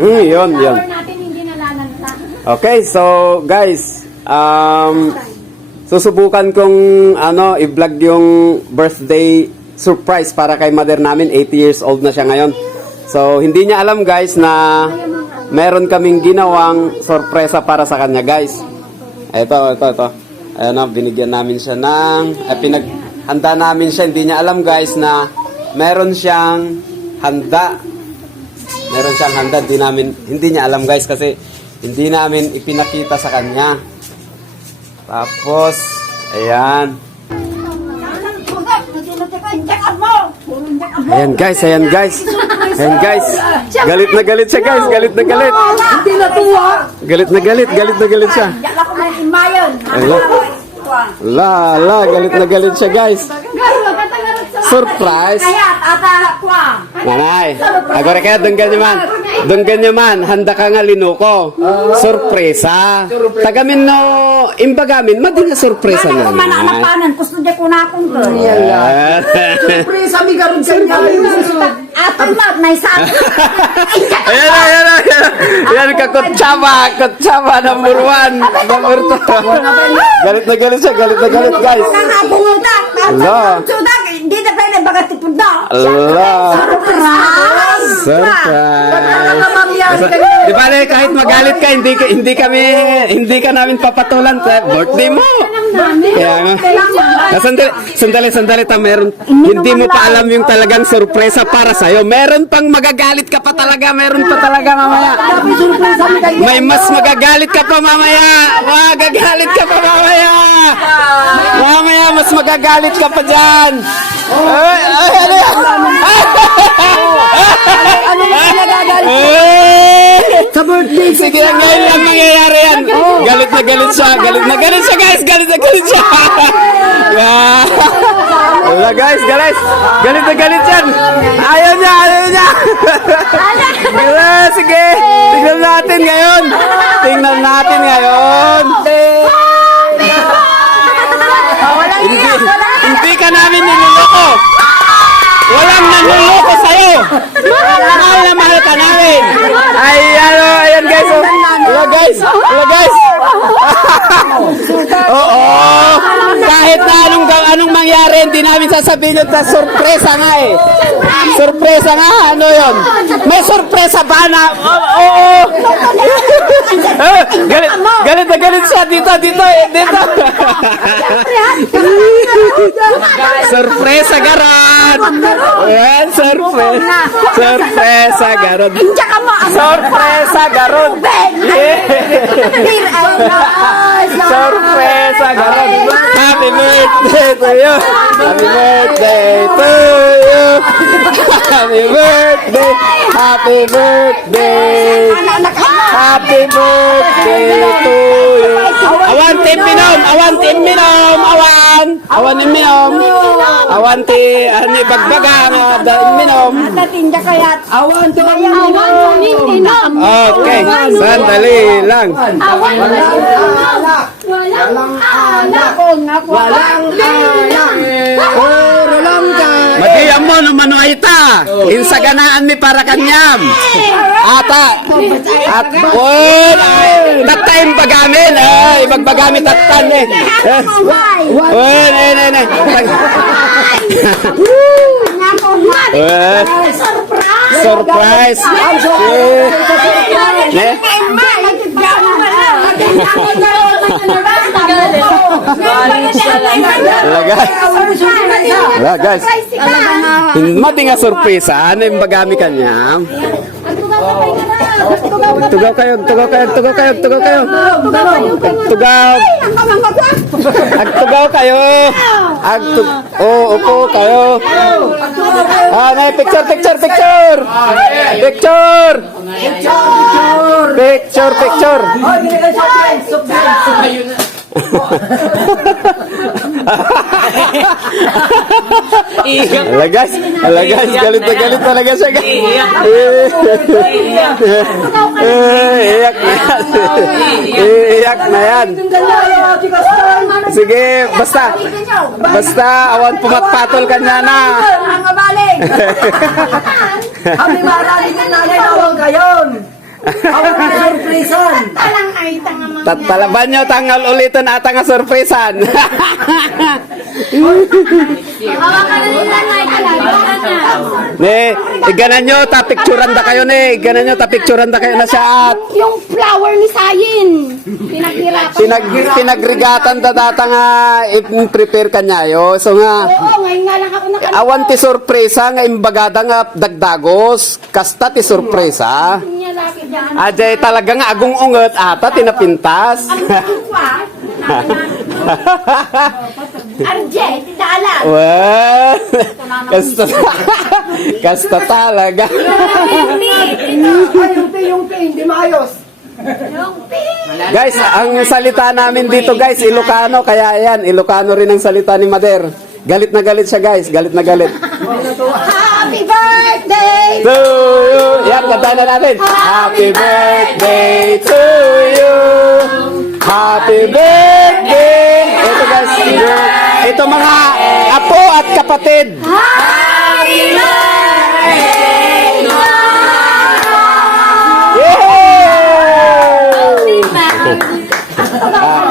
Yun. natin hindi nalalanta. Okay, so guys, susubukan kong i-vlog yung birthday surprise para kay mother namin. 80 years old na siya ngayon. So, hindi niya alam guys na meron kaming ginawang sorpresa para sa kanya guys. Ito. Ayan, binigyan namin siya handa namin siya. Hindi niya alam guys na meron siyang handa. Meron siyang handa. Hindi niya alam guys kasi hindi namin ipinakita sa kanya. Tapos, ayan. Ayan guys. Galit na galit siya guys. Galit na galit. Hindi natuwa. Galit na galit siya. Galit na galit siya guys. Surprise. Nanay, agora kaya doon ganyaman, handa ka nga linuko. Sorpresa. Tagamin no, imbagamin, madi nga sorpresa na. Mananapanan, gusto niya ko na akong girl. Surprise, ami garon sa inyo. Atong mat, may sa Ayan, kutsaba, number 1. Number 2. Galit na galit siya, galit guys. Nakabungutak, sudak, hindi na pwede bagat tipod na. Surprise. Di ba kahit magalit ka, hindi ka namin papatulan sa birthday mo. Kaya nga. Sandali, hindi mo pa alam yung talagang sorpresa para sa'yo. Meron pang magagalit ka pa talaga, meron pa talaga mamaya. May mas magagalit ka pa mamaya. Magagalit ka pa mamaya. Mamaya, mas magagalit ka pa dyan. Ano yan? Sa birthday. Sige, ngayon lang mangyayari yan. Galit na galit siya guys. Galit na galit siya. Wala guys. Galit na galit yan. Ayaw niya. Sige, tingnan natin ngayon. Hindi ka namin niloloko. Walang nanloloko sa'yo. Mahal na mahal ka namin. Ayan guys. Wala guys. Oo. Kahit na anong mangyari, hindi namin sasabihin na sorpresa nga eh. Sorpresa nga, ano yun? May sorpresa ba na? Oo. Galit na galit siya. Dito. Sorpresa garon. Ayan, sorpresa garon. Sorpresa garon. Sorpresa garon. Happy birthday to you. Happy birthday to you. Happy birthday. Happy birthday. Happy birthday to you. Awan tim minom. Awan ti ani bagbaga minom. Tatinda kaya. Awan to. Okay, sandali lang. Walang anak. Puro lang ka. Madiyan mo no manuayta. Insaganaan mi para kanyam. Ata. At tatayin pagamin. Ibagbagamin tatan eh. Surprise. Wala guys. Mati nga sorpresa. Ano yung bagami kanya? Tugaw kayo. Agtugaw kayo. Upo kayo. Picture. Ala guys, galit na galit talaga siya guys. Iyak na yan. Sige, basta awan pumatpatol ka na na. Kami marami ng nanay na huwag gayon. Ako na surprisan. Talang ay tanga mga Tatalaban nyo, tangal ulitin ata nga surprisan. Hawakan na nila na ikalaban na. Ne, iganan nyo, tapicturan da kayo ne. Iganan nyo, tapicturan da kayo na siya at Yung flower ni Sayin. Pinaghirapan. pinagrigatan da data nga i-prepare ka niya yo. So nga, Oo, ngayon nga lang ako nakalimutan. awan ti sorpresa nga imbagada nga dagdagos. Kasta ti sorpresa. Niya laki dyan. Ajay talaga nga agong unget ata tinapintas. RJ, titaalan. Well, kasta, kasta talaga. Yung pin, hindi maayos. Guys, ang salita namin dito guys, Ilocano, kaya yan, Ilocano rin ang salita ni Mader. Galit na galit siya guys, galit na galit. Happy birthday! To you! Yan, kantahan na natin. Happy birthday to you! Happy birthday! Ito guys, ito mga apo at kapatid. Happy birthday! Yay!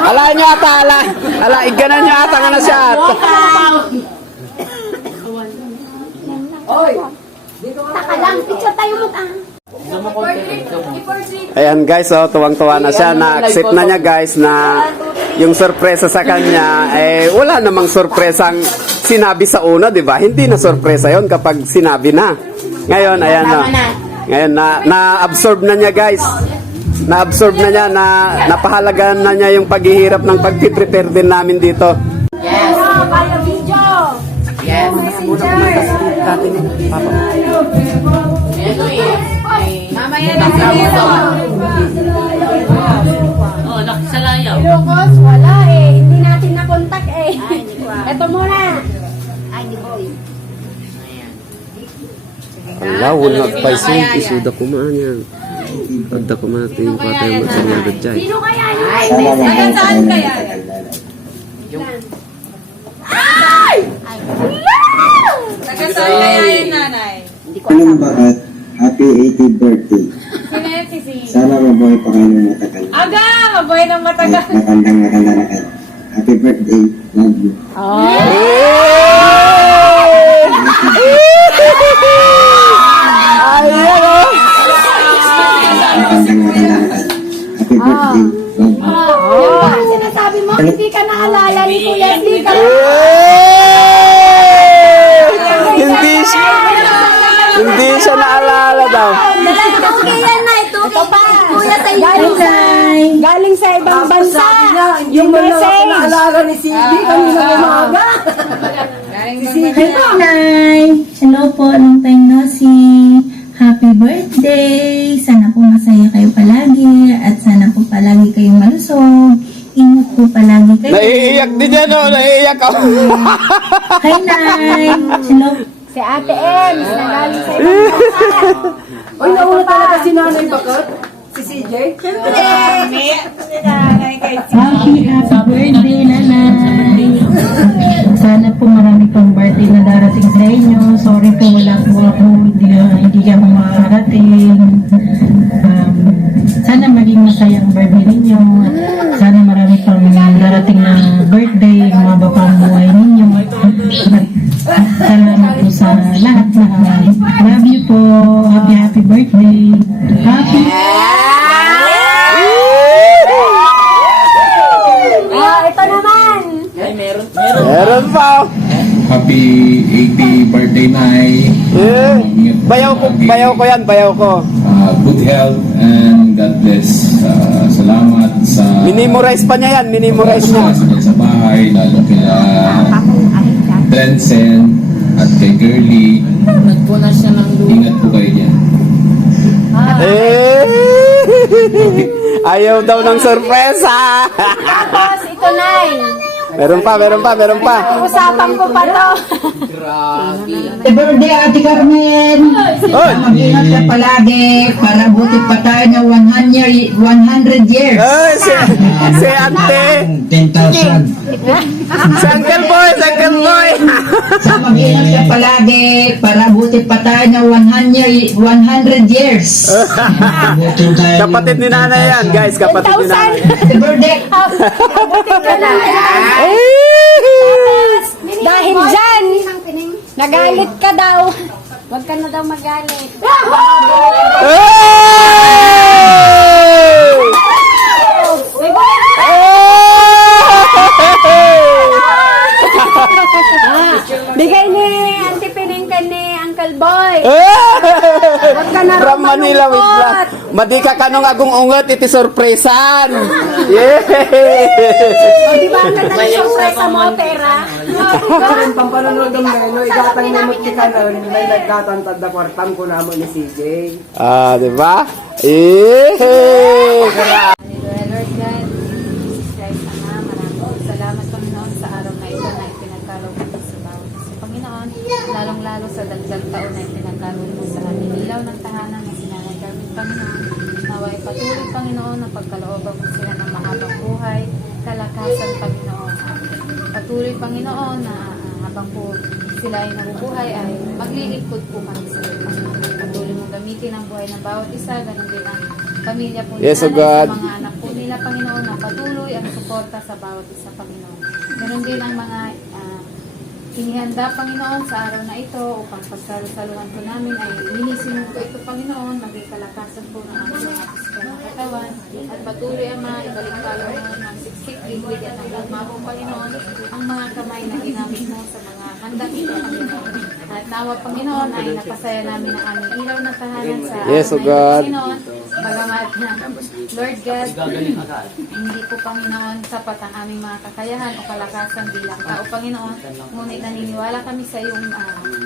Ala nyo ata, ala, iganan nyo ata nga na siya. Oy, Taka lang, picture tayo mo Ayan guys, oh, tuwang-tuwa na siya. Na-accept na niya guys na yung sorpresa sa kanya, eh, wala namang sorpresang sinabi sa una, di ba? Hindi na sorpresa yon kapag sinabi na. Ngayon, ayan na. Ngayon, na-absorb na niya guys. Na-absorb na niya, napahalagaan na niya yung paghihirap ng pag-prepare din namin dito. Yes. Kaya video. Yes. Mamaya na sa dito. Oh, nakisalayaw. Ilocos, wala eh. Hindi natin na-contact eh. Ito muna. Ay, ni Boy. Ala, wala pa isin, isuda ko man yan. Pagda ko man ito yung patay mo sa mga dyan. Sino kaya yun? Hanggang saan kaya? Ay! Ay! Hanggang saan kaya yun, nanay? Anong bakat? Happy 80th birthday. Sino yun, sisi? Sana mabuhay pa kayo ng matagal. Aga! Mabuhay ng matagal. Matandang na kayo. Happy birthday. Love you. Ayan o! Matandang na kayo. Happy birthday. Love you. Yung ba sinasabi mo, hindi ka naalala ni Kuya Sika. Hindi siya naalala daw. Dalawang yan na ito. Ito pa. Kuya sa galing sa ibang bansa. yung mga naalala ni Cindy, kanina umaga. Hi! Hello po, long time no see. Happy birthday! Sana po masaya kayo palagi at sana po palagi kayong malusog. Ingat po palagi kayo. Naiiyak din yan o, naiiyak ako. Hi, Nay! Hello. Si Ate Ems, na galing sa ibang bansa. Oy, nauna talaga si Nanay Bakat. Si CJ. Happy birthday, Nanay! Sana po marami pang birthday na darating sa inyo. Sorry po, wala po ako. Hindi ako makakarating. Sana maging masayang birthday ninyo. Sana marami pang darating na birthday, mga pang buhay ninyo. Salamat po sa lahat na love you po. Happy birthday. Happy Ito naman. Meron pa. Happy 80th birthday, Nay. Eh, bayaw ko yan, bayaw ko. Good health and God bless. Salamat sa Minimorize pa niya yan, minimorize niya. sa bahay, lalo kila Trensen at kay Girly. Nagpunas siya ng lupa. Ingat po kayo dyan. Eh, ayaw daw ng sorpresa. Tapos ito na Meron pa, meron pa, meron pa. Usapan ko pa to. Happy birthday, Ate Carmen! Oy! Mag-ingat ka palagi para buti pa tayo na 100 years. Ay, si ate. 10,000. Si Uncle Boy, si Uncle Boy. Sa mag-ingat ka palagi para buti pa tayo na 100 years. Kapatid ni nanay yan, guys. Kapatid ni nanay. Happy birthday! Buti ka na. Dahil dyan, nagalit ka daw. Huwag ka na daw magalit. Bigay ni Auntie Pining ka ni Uncle Boy. Huwag ka na raw From Manila, wait lang. malungkot. Madika ka nung agong ungot, iti sorpresan. Yeah! O, di ba ang ganda ng sorpresa mo, pera? Karon pampanonood ng Melo, igatang na mo ka na may nagkatantad na kwartam ko na mo ni CJ. Ah, di ba? Eh! Hallelujah, Lord God. Jesus Christ, Ama, maraming salamat, Panginoon, sa araw na ito na ipinagkaloob mo sa bawat isa. Panginoon, lalong-lalo sa dagdag taon na ipinagkaloob mo sa aming ilaw ng tahanan na sinanay kami, Panginoon. Naway patuloy, Panginoon, na pagkalooban mo sila ng mahabang buhay, kalakasan, Panginoon. Patuloy, Panginoon, na habang po sila ay nabubuhay ay maglilingkod po kami sa iyo, Panginoon. Patuloy mong gamitin ang buhay ng bawat isa, ganun din ang pamilya po Yes, nila, O God. sa mga anak po nila, Panginoon, na patuloy ang suporta sa bawat isa, Panginoon. Ganun din ang mga inihanda, Panginoon, sa araw na ito upang pagsalusaluhan po namin ay minisinig ko ito, Panginoon, maging kalakasan po ng aming mga pisikal na katawan at patuloy ang mga ibalik Panginoon ng siksik, liquid at ang lagma po, Panginoon, ang mga kamay na ginamit mo sa mga handang ito, Panginoon. At nawa, Panginoon, ay napasaya namin ang aming ilaw na tahanan sa Yes, O araw na ito, God. Panginoon. Bagamat na, Lord God, hindi po, Panginoon, sapat ang aming mga kakayahan o kalakasan bilang tao, Panginoon. Ngunit naniniwala kami sa iyong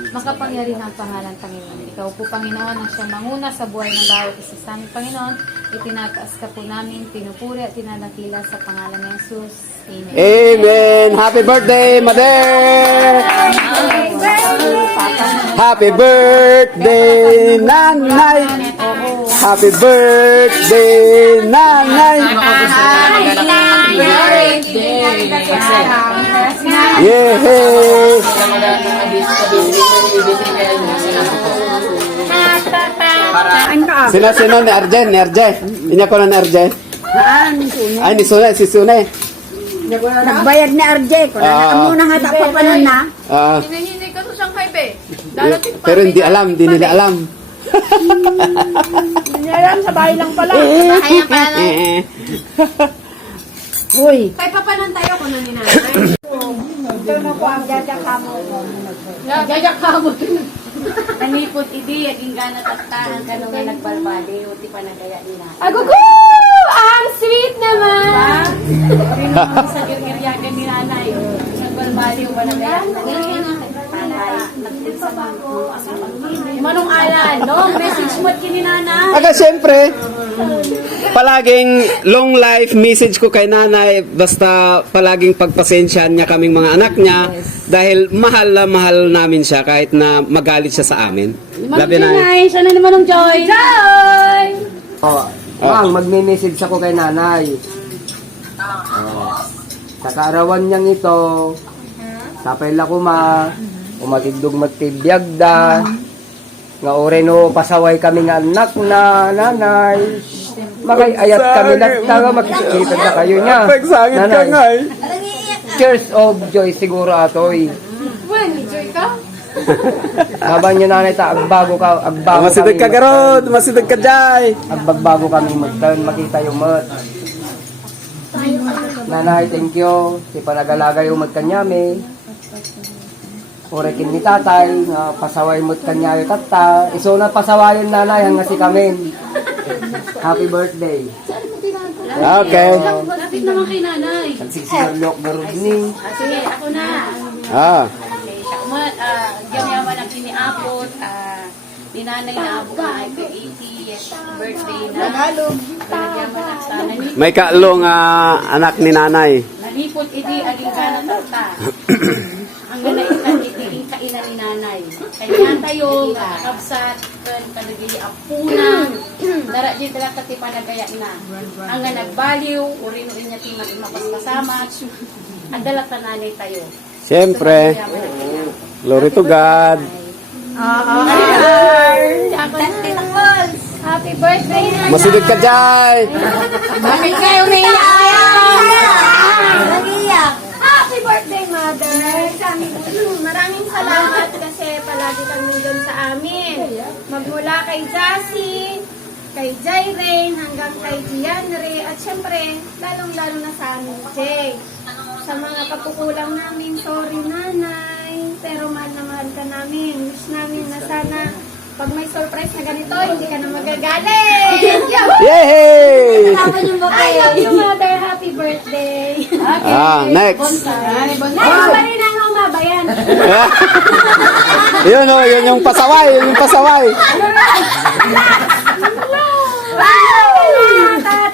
makapangyarihang pangalan, Panginoon. Ikaw po, Panginoon, ang siyang manguna sa buhay ng bawat isa sa amin, Panginoon. Itinataas ka po namin, pinupuri at tinadakila sa pangalan ng Jesus. Amen. Amen! Happy birthday, Mother! Happy birthday, Nanay! Happy birthday, Nanay! Yay! Sino ni Arjen? Ni Arjen? Inya ko na ni Arjen? Ay, ni Sunay, si Sunay. Nagbayad ni RJ ko na. Ah. Amo na nga tapapanan na. Ah, Hinihingi ka to siyang kay Be. pero hindi alam, hindi nila alam. Hindi alam, sa bahay lang pala. Kaya pala. Uy. Kay papanan tayo kung ano ni nanay. Ito na ko ang jajakamo ko. Jajakamo. Nanipot idi, aging gana tattahan ka nung nagbalbali, uti pa nagaya nila. Agugo! Ang sweet naman! Pinuha sa girgiryagan ni nanay. Nagbalbali o nagaya. Nagtinsa man ko asapang Manong Alan, no? Message mo kini nanay. Aga, syempre, palaging long life message ko kay nanay, basta palaging pagpasensyahan niya kaming mga anak niya, dahil mahal na mahal namin siya kahit na magalit siya sa amin. Labi na. Ay, siya na naman ng Joy. Joy! Mang, magme-message ako kay nanay. Sa kaarawan niyang ito, sapay la ko ma, umatindog magtibiyag da, nga ore no, pasaway kami nga anak na nanay. Magayayat kami lahat taga, makikita na kayo niya. Nanay, tears of joy siguro atoy. Joy ka? Habang niyo nanay ta, agbago Masidag ka garod, masidag ka jay. Agbagbago kami magtan makita yung mat. Nanay, thank you. Si panagalagay yung magkanyami. Orekin ni tatay, na pasaway mo't kanyayo tatta. Iso na pasawayan nanay hanggang si kami. Happy birthday. Okay. Lapit naman kay nanay. Nagsisirlok na Rodney. Sige, ako na. Ah. Gyaman ang kiniapot. Ni nanay na abot na ay 80th birthday na. Gyaman ang sana ni May kaalong anak ni nanay. Nipot iti aging kanan ta. Ang ganaitan iti kainan ni nanay. Kaya tayo kakabsat ken kadagili apunang. Dara di dala kati panagaya na. Ang nga nagbaliw urino inya ti mapaspasama. Ang dala tananay tayo. Siyempre. Glory to God. Happy birthday, Nana! Masunod ka, Jai. Bakit kayo Nagiyak! Happy birthday, Mother! Maraming salamat kasi palagi kang nandun sa amin. Magmula kay Jassy, kay Jairen, hanggang kay Gianre, at syempre, lalong-lalo na sa amin, Jay. Sa mga kapukulang namin, sorry nanay, pero mahal na mahal ka namin. Wish namin na sana pag may surprise na ganito, hindi ka na magagalit. Yay! I love you, Mother. Happy birthday. Next. Next pa rin ang umabayan. Yun o, yun yung pasaway. Yun yung pasaway.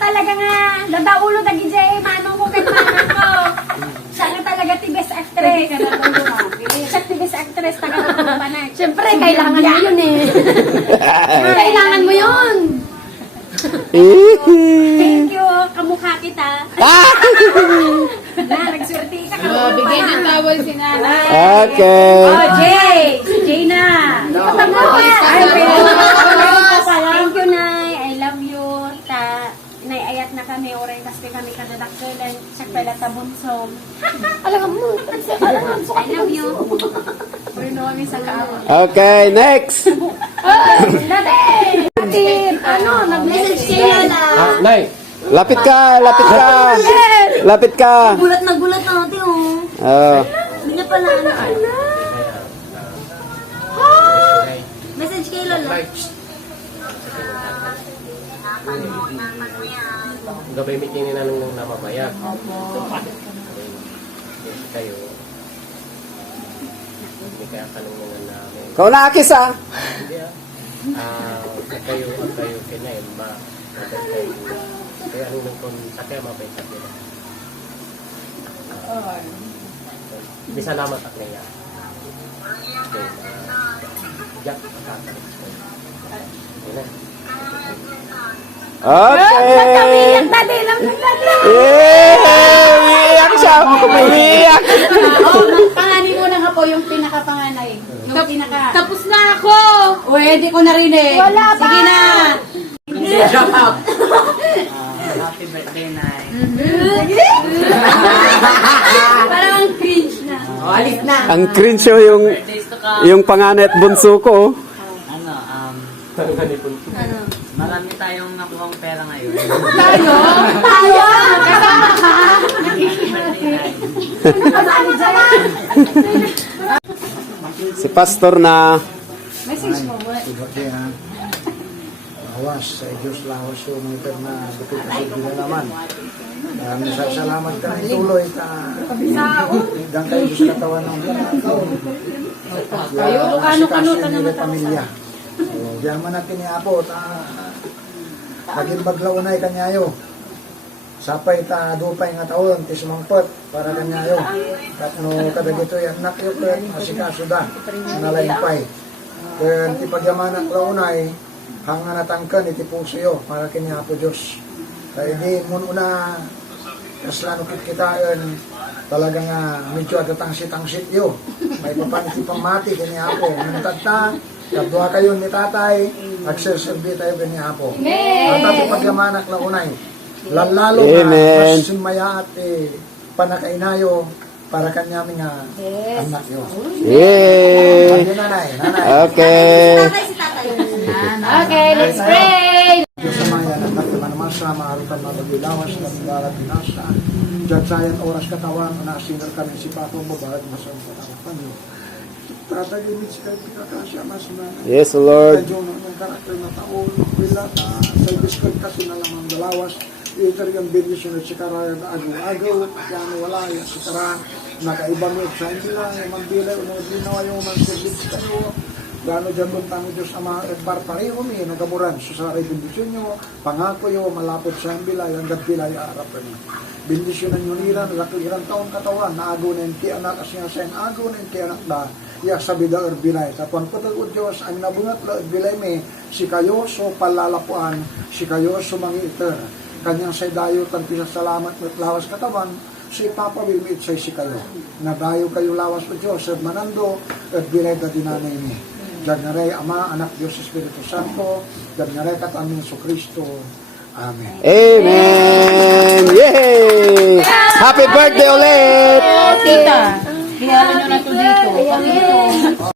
Talaga nga, dadaulo na gijay, manong ko kay manong ko. Siya nga talaga tibes actress. Siya tibes actress, taga pa na. Siyempre, kailangan mo yun eh. Kailangan mo yun. Thank you, kamukha kita. Na, nagswerte ka kamukha. Bigyan ng tawal si nanay. Okay. Oh, Jay! Si Jay na. Thank you, Nay. I love you. Naiayat na kami. Oray kasi kami kadadaktulan. Siya pala tabunsong. Alam mo. I love you. Purno kami sa kaawang. Okay, next. Nag-message siya na. Nay, Lapit ka, lapit ka. Lapit ka. Gulat na ate, oh. Oh. Hindi niya pala ano. Message kay Lola. gabay meeting ni nanong nang namamaya. Kayo. Hindi kaya kanungan namin. Kau na akis ah. Hindi kayo kanya ba? Kaya ano nung kung sakya mabay sakya. Di salamat at niya. Jack, Okay. Umiiyak siya. Umiiyak. Panganin mo na nga po yung pinakapanganay. Yung pinaka. Tapos na ako! Pwede ko narinig. Wala pa! Sige na! Happy birthday, Nay. Parang ang cringe na. Alis na. Ang cringe Birthdays to come. yung panganay at bunso ko. Ano, marami tayong nakuhang pera ngayon. Tayo? Kasama ka? Happy birthday, Nay. Si Pastor na Message mo. Seperti yang awas sa Diyos lawas yung mga na bukod kasi naman. Dan sa salamat ka ng tuloy ka dan kayo sa katawan ng Kayo, kano-kano naman pamilya. Diyan man natin ni Apo naging baglaunay kanyayo. Sapay ta dupay nga taon ti sumangpot para kanyayo. Tapno kadagito yan anak yo ken asikaso da nalaipay. Ken ti pagyamanak launay hanga natangken iti puso yo para kanya po Dios. Kaya di mun una kaslano kitaan talaga nga medyo agatangsit-tangsit yo. May papaniti pamati kanya po. Nantagta kadwa kayo ni tatay agserserbi tayo kanya po. At ati pagyamanak launay lalalo na Amen. mas simaya at panakainayo para kanya nga anak yo. Yay! Ayun, nanay. Okay. Okay, let's pray! Diyos sa mga yan, at naman maarutan mabagilawas na bigarat binasa. Diyan sayan oras katawan, nasinar kami si Pato mo, bahat masampan ako kami. Tatagimit si kayo pinakasya, mas na. Yes, Lord. Medyo ng karakter na taon, wala na, sa biskot kasi na lamang dalawas. Ito yung bilisyon at sikara na agaw-agaw, kaya wala yung sikara, nakaibang sa hindi lang, yung magbilay, unang ginawa yung mga service kayo, Gano dyan doon tanong Diyos Ama at barpareho mi, nagamuran sa saray bendisyon nyo, pangako yo, malapot sa ang bilay, hanggang bilay arap ni. Bendisyonan nyo nila, ilang taon katawan, naago na yung ti anak, asya sa yung ago na yung ti anak da, ya sabi da bilay. Tapuan po tagod Diyos, ang nabungat la bilay mi, si kayo so palalapuan, si kayo so mangiter. Kanyang say dayo, tanti sa salamat at lawas katawan, si Papa will meet say si kayo. Nadayo kayo lawas po Diyos, at manando, at bilay da dinanay mi. Diyan nga rin, Ama, Anak, Diyos, Espiritu Santo, diyan nga rin kat amin sa Kristo. Amen. Amen! Yay! Happy birthday ulit! Tita, biyari nyo na to dito.